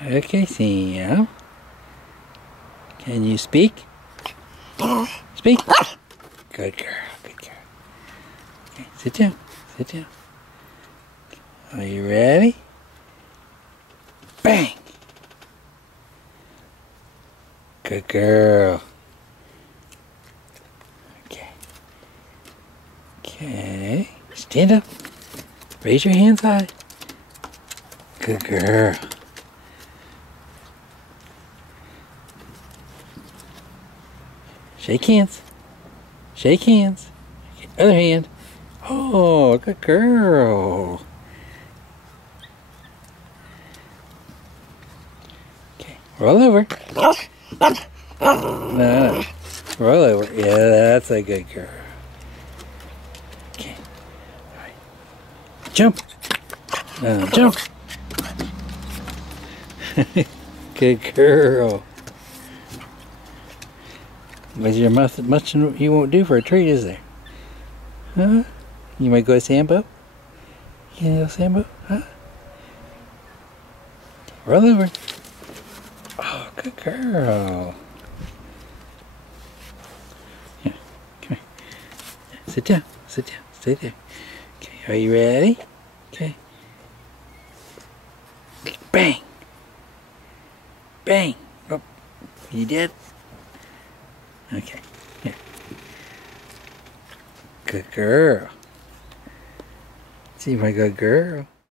Okay, Sam. Can you speak? Speak. Good girl. Good girl. Okay, sit down. Sit down. Are you ready? Bang. Good girl. Okay. Okay. Stand up. Raise your hands high. Good girl. Shake hands. Shake hands. Other hand. Oh, good girl. Okay, roll over. No. Roll over. Yeah, that's a good girl. Okay. All right. Jump. Jump. Good girl. But there's much you won't do for a treat, is there? Huh? You might go to Sambo? You gonna go Sambo? Huh? Roll over. Oh, good girl. Yeah, come here. Sit down. Sit down. Stay there. Okay, are you ready? Okay. Bang. Bang. Oh, you dead? Okay, here. Good girl. See my good girl.